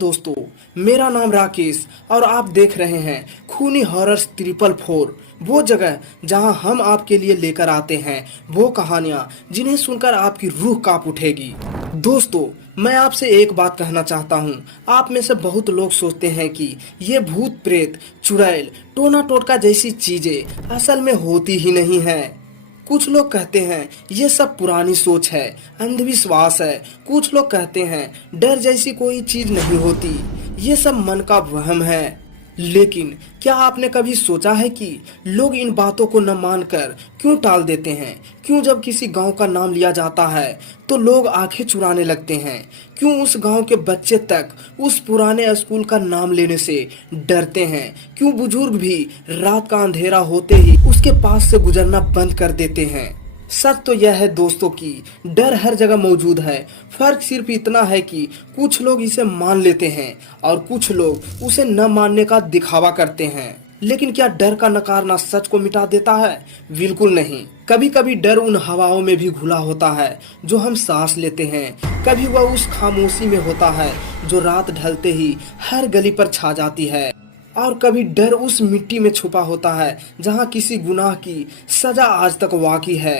दोस्तों, मेरा नाम राकेश और आप देख रहे हैं खूनी हॉरर 444। वो जगह जहां हम आपके लिए लेकर आते हैं वो कहानियां जिन्हें सुनकर आपकी रूह कांप उठेगी। दोस्तों, मैं आपसे एक बात कहना चाहता हूं। आप में से बहुत लोग सोचते हैं कि ये भूत प्रेत, चुड़ैल, टोना टोटका जैसी चीजें असल में होती ही नहीं हैं। कुछ लोग कहते हैं ये सब पुरानी सोच है, अंधविश्वास है। कुछ लोग कहते हैं डर जैसी कोई चीज नहीं होती, ये सब मन का वहम है। लेकिन क्या आपने कभी सोचा है कि लोग इन बातों को न मानकर क्यों टाल देते हैं? क्यों जब किसी गांव का नाम लिया जाता है तो लोग आंखें चुराने लगते हैं? क्यों उस गांव के बच्चे तक उस पुराने स्कूल का नाम लेने से डरते हैं? क्यों बुजुर्ग भी रात का अंधेरा होते ही उसके पास से गुजरना बंद कर देते हैं? सच तो यह है दोस्तों कि डर हर जगह मौजूद है। फर्क सिर्फ इतना है कि कुछ लोग इसे मान लेते हैं और कुछ लोग उसे न मानने का दिखावा करते हैं। लेकिन क्या डर का नकारना सच को मिटा देता है? बिल्कुल नहीं। कभी कभी डर उन हवाओं में भी घुला होता है जो हम सांस लेते हैं। कभी वह उस खामोशी में होता है जो रात ढलते ही हर गली पर छा जाती है। और कभी डर उस मिट्टी में छुपा होता है जहां किसी गुनाह की सजा आज तक बाकी है।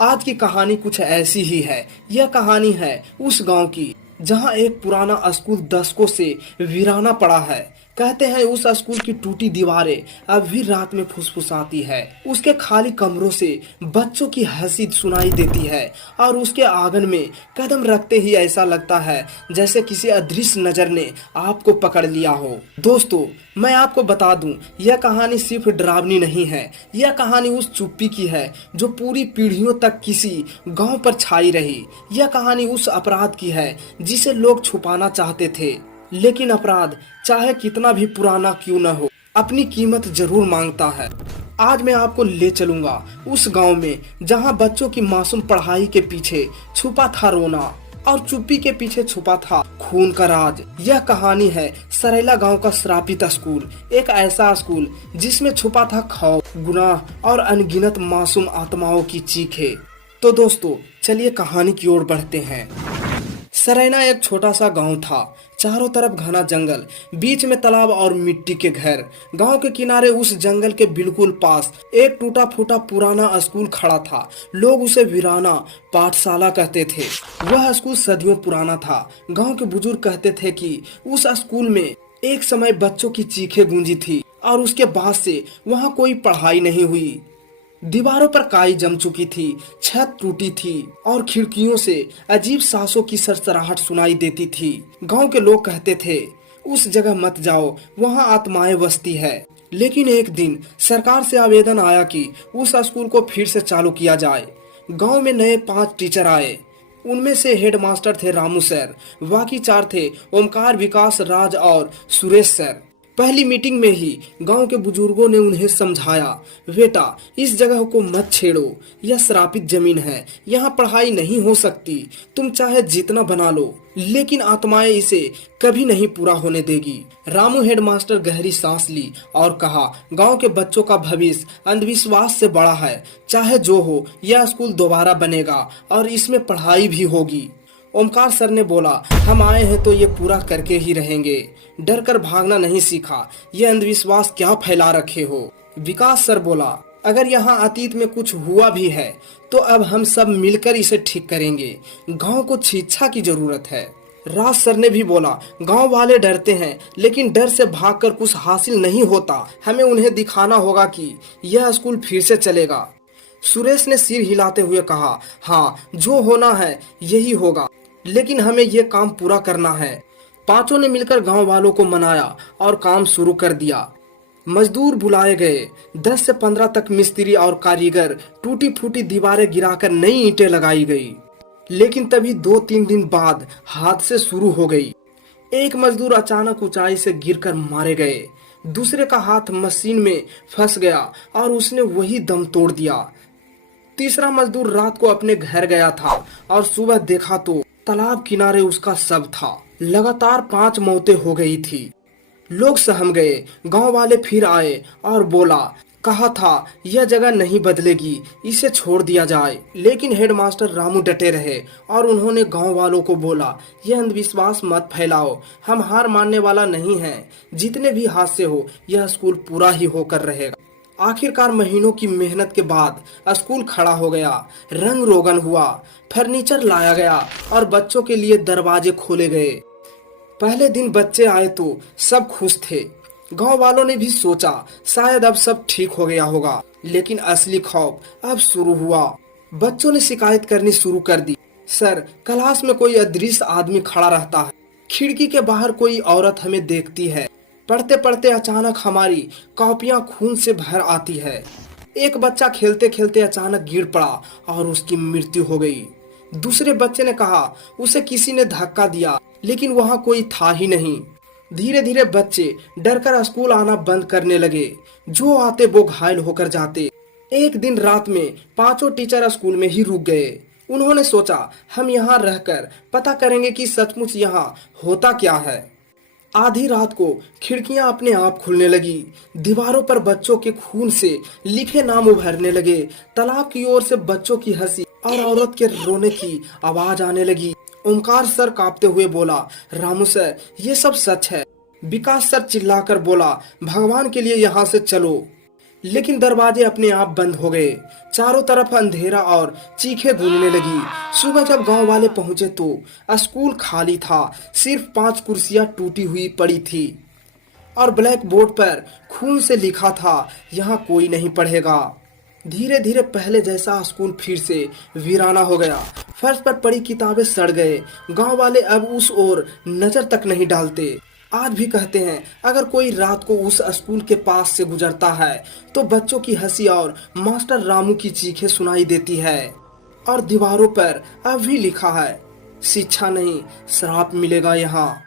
आज की कहानी कुछ ऐसी ही है। यह कहानी है उस गांव की जहां एक पुराना स्कूल दशकों से वीराना पड़ा है। कहते हैं उस स्कूल की टूटी दीवारें अब भी रात में फुसफुसाती है। उसके खाली कमरों से बच्चों की हंसी सुनाई देती है और उसके आंगन में कदम रखते ही ऐसा लगता है जैसे किसी अदृश्य नजर ने आपको पकड़ लिया हो। दोस्तों, मैं आपको बता दूं, यह कहानी सिर्फ डरावनी नहीं है। यह कहानी उस चुप्पी की है जो पूरी पीढ़ियों तक किसी गांव पर छाई रही। यह कहानी उस अपराध की है जिसे लोग छुपाना चाहते थे, लेकिन अपराध चाहे कितना भी पुराना क्यों न हो, अपनी कीमत जरूर मांगता है। आज मैं आपको ले चलूंगा उस गांव में जहां बच्चों की मासूम पढ़ाई के पीछे छुपा था रोना और चुप्पी के पीछे छुपा था खून का राज। यह कहानी है सरेला गांव का श्रापित स्कूल। एक ऐसा स्कूल जिसमें छुपा था खौफ, गुनाह और अनगिनत मासूम आत्माओं की चीखें। तो दोस्तों, चलिए कहानी की ओर बढ़ते हैं। सरैना एक छोटा सा गांव था। चारों तरफ घना जंगल, बीच में तालाब और मिट्टी के घर। गांव के किनारे उस जंगल के बिल्कुल पास एक टूटा फूटा पुराना स्कूल खड़ा था। लोग उसे वीराना पाठशाला कहते थे। वह स्कूल सदियों पुराना था। गांव के बुजुर्ग कहते थे कि उस स्कूल में एक समय बच्चों की चीखें गूंजी थी और उसके बाद से वहां कोई पढ़ाई नहीं हुई। दीवारों पर काई जम चुकी थी, छत टूटी थी और खिड़कियों से अजीब सांसों की सरसराहट सुनाई देती थी। गांव के लोग कहते थे उस जगह मत जाओ, वहां आत्माएं बसती है। लेकिन एक दिन सरकार से आवेदन आया कि उस स्कूल को फिर से चालू किया जाए। गांव में नए 5 टीचर आए। उनमें से हेडमास्टर थे रामू सर, बाकी 4 थे ओमकार, विकास, राज और सुरेश सर। पहली मीटिंग में ही गांव के बुजुर्गों ने उन्हें समझाया, बेटा इस जगह को मत छेड़ो, यह श्रापित जमीन है, यहाँ पढ़ाई नहीं हो सकती। तुम चाहे जितना बना लो, लेकिन आत्माएं इसे कभी नहीं पूरा होने देगी। रामू हेडमास्टर गहरी सांस ली और कहा, गांव के बच्चों का भविष्य अंधविश्वास से बड़ा है। चाहे जो हो, यह स्कूल दोबारा बनेगा और इसमें पढ़ाई भी होगी। ओमकार सर ने बोला, हम आए हैं तो ये पूरा करके ही रहेंगे। डर कर भागना नहीं सीखा, ये अंधविश्वास क्या फैला रखे हो। विकास सर बोला, अगर यहाँ अतीत में कुछ हुआ भी है तो अब हम सब मिलकर इसे ठीक करेंगे। गांव को शिक्षा की जरूरत है। राज सर ने भी बोला, गांव वाले डरते हैं लेकिन डर से भागकर कुछ हासिल नहीं होता। हमें उन्हें दिखाना होगा कि यह स्कूल फिर से चलेगा। सुरेश ने सिर हिलाते हुए कहा, हाँ, जो होना है यही होगा, लेकिन हमें यह काम पूरा करना है। पांचों ने मिलकर गांव वालों को मनाया और काम शुरू कर दिया। मजदूर बुलाए गए। 10 से 15 तक मिस्त्री और कारीगर टूटी फूटी दीवारें गिराकर नई ईंटें लगाई गई। लेकिन तभी 2-3 दिन बाद हादसे शुरू हो गई। एक मजदूर अचानक ऊंचाई से गिरकर मारे गए। दूसरे का हाथ मशीन में फंस गया और उसने वही दम तोड़ दिया। तीसरा मजदूर रात को अपने घर गया था और सुबह देखा तो तालाब किनारे उसका शव था। लगातार 5 मौतें हो गई थी। लोग सहम गए। गांव वाले फिर आए और बोला, कहा था यह जगह नहीं बदलेगी, इसे छोड़ दिया जाए। लेकिन हेडमास्टर रामू डटे रहे और उन्होंने गांव वालों को बोला, यह अंधविश्वास मत फैलाओ, हम हार मानने वाला नहीं हैं। जितने भी हादसे हो यह स्कूल पूरा ही होकर रहेगा। आखिरकार महीनों की मेहनत के बाद स्कूल खड़ा हो गया, रंग रोगन हुआ, फर्नीचर लाया गया और बच्चों के लिए दरवाजे खोले गए। पहले दिन बच्चे आए तो सब खुश थे। गांव वालों ने भी सोचा शायद अब सब ठीक हो गया होगा, लेकिन असली खौफ अब शुरू हुआ। बच्चों ने शिकायत करनी शुरू कर दी। सर, क्लास में कोई अदृश्य आदमी खड़ा रहता है, खिड़की के बाहर कोई औरत हमें देखती है, पढ़ते पढ़ते अचानक हमारी कॉपियां खून से भर आती है। एक बच्चा खेलते खेलते अचानक गिर पड़ा और उसकी मृत्यु हो गई। दूसरे बच्चे ने कहा उसे किसी ने धक्का दिया, लेकिन वहां कोई था ही नहीं। धीरे धीरे बच्चे डरकर स्कूल आना बंद करने लगे। जो आते वो घायल होकर जाते। एक दिन रात में पांचों टीचर स्कूल में ही रुक गए। उन्होंने सोचा हम यहाँ रहकर पता करेंगे कि सचमुच यहाँ होता क्या है। आधी रात को खिड़कियां अपने आप खुलने लगी। दीवारों पर बच्चों के खून से लिखे नाम उभरने लगे। तालाब की ओर से बच्चों की हंसी और औरत के रोने की आवाज आने लगी। ओमकार सर कांपते हुए बोला, रामू सर, ये सब सच है। विकास सर चिल्लाकर बोला, भगवान के लिए यहाँ से चलो। लेकिन दरवाजे अपने आप बंद हो गए। चारों तरफ अंधेरा और चीखें गूंजने लगी। सुबह जब गांव वाले पहुंचे तो स्कूल खाली था। सिर्फ 5 कुर्सियां टूटी हुई पड़ी थी और ब्लैक बोर्ड पर खून से लिखा था, यहाँ कोई नहीं पढ़ेगा। धीरे धीरे पहले जैसा स्कूल फिर से वीराना हो गया। फर्श पर पड़ी किताबें सड़ गए। गांव वाले अब उस ओर नजर तक नहीं डालते। आज भी कहते हैं अगर कोई रात को उस स्कूल के पास से गुजरता है तो बच्चों की हंसी और मास्टर रामू की चीखें सुनाई देती है। और दीवारों पर अब भी लिखा है, शिक्षा नहीं श्राप मिलेगा यहाँ।